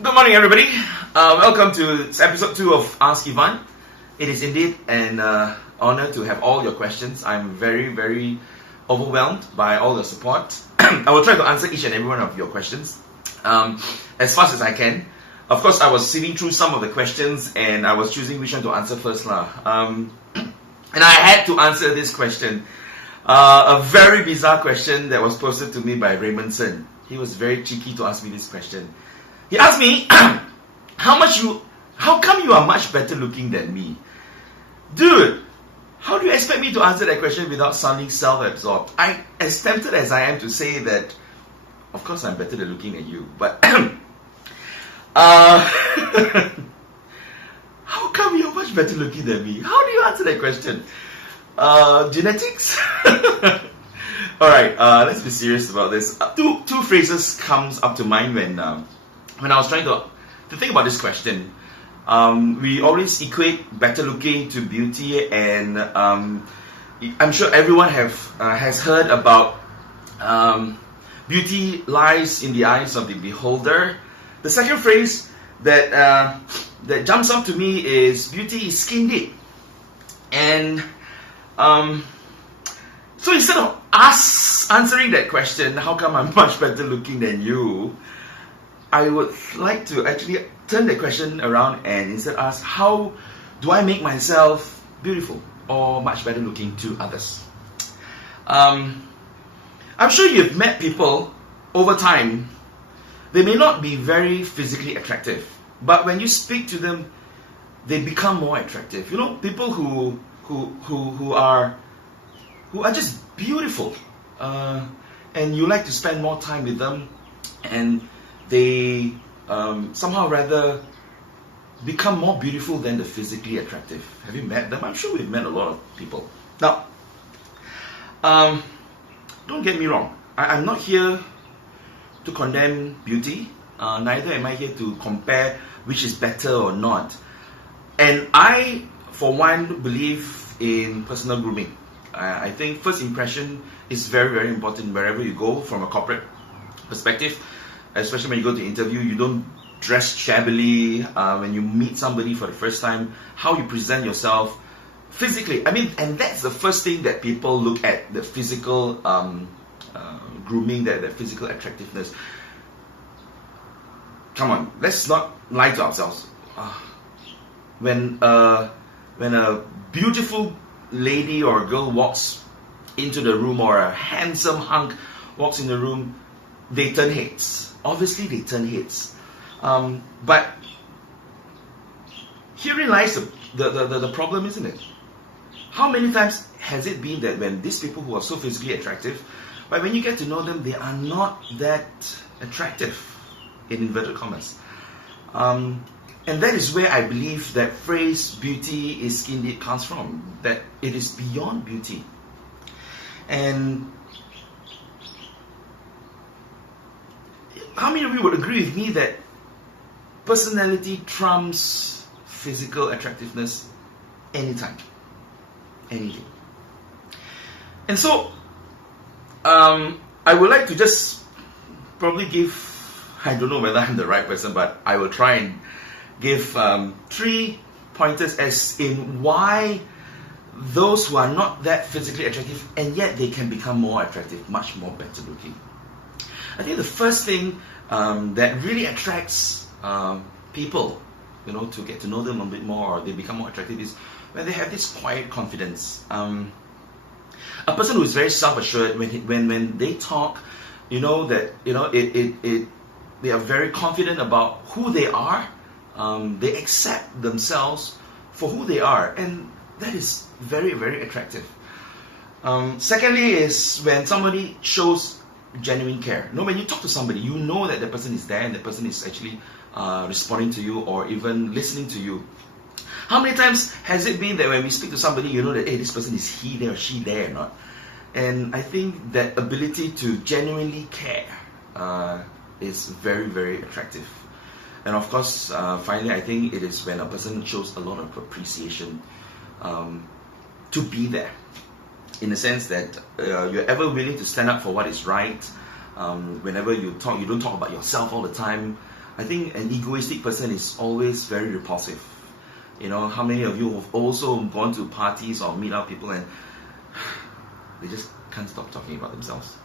Good morning, everybody. Welcome to episode 2 of Ask Ivan. It is indeed an honor to have all your questions. I'm very, very overwhelmed by all the support. I will try to answer each and every one of your questions as fast as I can. Of course, I was sifting through some of the questions and I was choosing which one to answer first. And I had to answer this question. A very bizarre question that was posted to me by Raymond Sen. He was very cheeky to ask me this question. He asked me, how come you are much better looking than me? Dude, how do you expect me to answer that question without sounding self-absorbed? As tempted as I am to say that, of course I'm better than looking than you, but how come you're much better looking than me? How do you answer that question? Genetics? Alright, let's be serious about this. Two phrases comes up to mind when I was trying to think about this question. We always equate better looking to beauty, and I'm sure everyone has heard about beauty lies in the eyes of the beholder. The second phrase that jumps up to me is beauty is skin deep. And so instead of us answering that question, how come I'm much better looking than you, I would like to actually turn the question around and instead ask, how do I make myself beautiful or much better looking to others? I'm sure you've met people over time. They may not be very physically attractive, but when you speak to them, they become more attractive. You know, people who are just beautiful, and you like to spend more time with them, and they somehow rather become more beautiful than the physically attractive. Have you met them? I'm sure we've met a lot of people. Now, don't get me wrong. I'm not here to condemn beauty. Neither am I here to compare which is better or not. And I, for one, believe in personal grooming. I think first impression is very, very important wherever you go from a corporate perspective. Especially when you go to interview, you don't dress shabbily. When you meet somebody for the first time, how you present yourself physically. And that's the first thing that people look at, the physical grooming, the physical attractiveness. Come on, let's not lie to ourselves. When a beautiful lady or a girl walks into the room, or a handsome hunk walks in the room, they turn heads. Obviously, they turn heads. But herein lies the problem, isn't it? How many times has it been that when these people who are so physically attractive, but when you get to know them, they are not that attractive, in inverted commas. And that is where I believe that phrase, beauty is skin deep, comes from. That it is beyond beauty. And how many of you would agree with me that personality trumps physical attractiveness anytime? Anything. And so, I would like to just probably give, I don't know whether I'm the right person, but I will try and give 3 pointers as in why those who are not that physically attractive and yet they can become more attractive, much more better looking. I think the first thing that really attracts people, to get to know them a bit more, or they become more attractive, is when they have this quiet confidence. A person who is very self-assured, when they talk, they are very confident about who they are. They accept themselves for who they are, and that is very, very attractive. Secondly is when somebody shows genuine care. When you talk to somebody, you know that the person is there and the person is actually responding to you or even listening to you. How many times has it been that when we speak to somebody, you know that, hey, this person is he there or she there or not? And I think that ability to genuinely care is very, very attractive. And of course, finally, I think it is when a person shows a lot of appreciation to be there. In the sense that you're ever willing to stand up for what is right. Whenever you talk, you don't talk about yourself all the time. I think an egoistic person is always very repulsive. You know, how many of you have also gone to parties or meet up people and they just can't stop talking about themselves?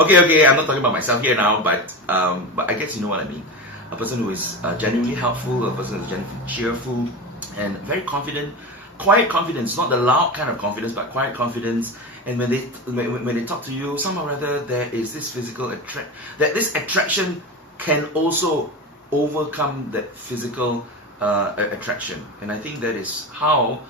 Okay, I'm not talking about myself here now, but I guess you know what I mean. A person who is genuinely helpful, a person who is genuinely cheerful, and very confident. Quiet confidence, not the loud kind of confidence, but quiet confidence. And when they talk to you, somehow or other, there is this physical that this attraction can also overcome that physical attraction. And I think that is how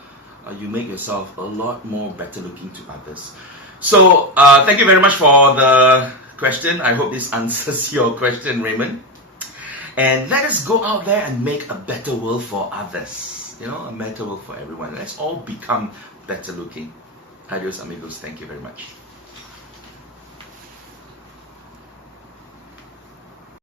you make yourself a lot more better looking to others. So thank you very much for the question. I hope this answers your question, Raymond. And let us go out there and make a better world for others. You know, a better world for everyone. Let's all become better looking. Adios, amigos. Thank you very much.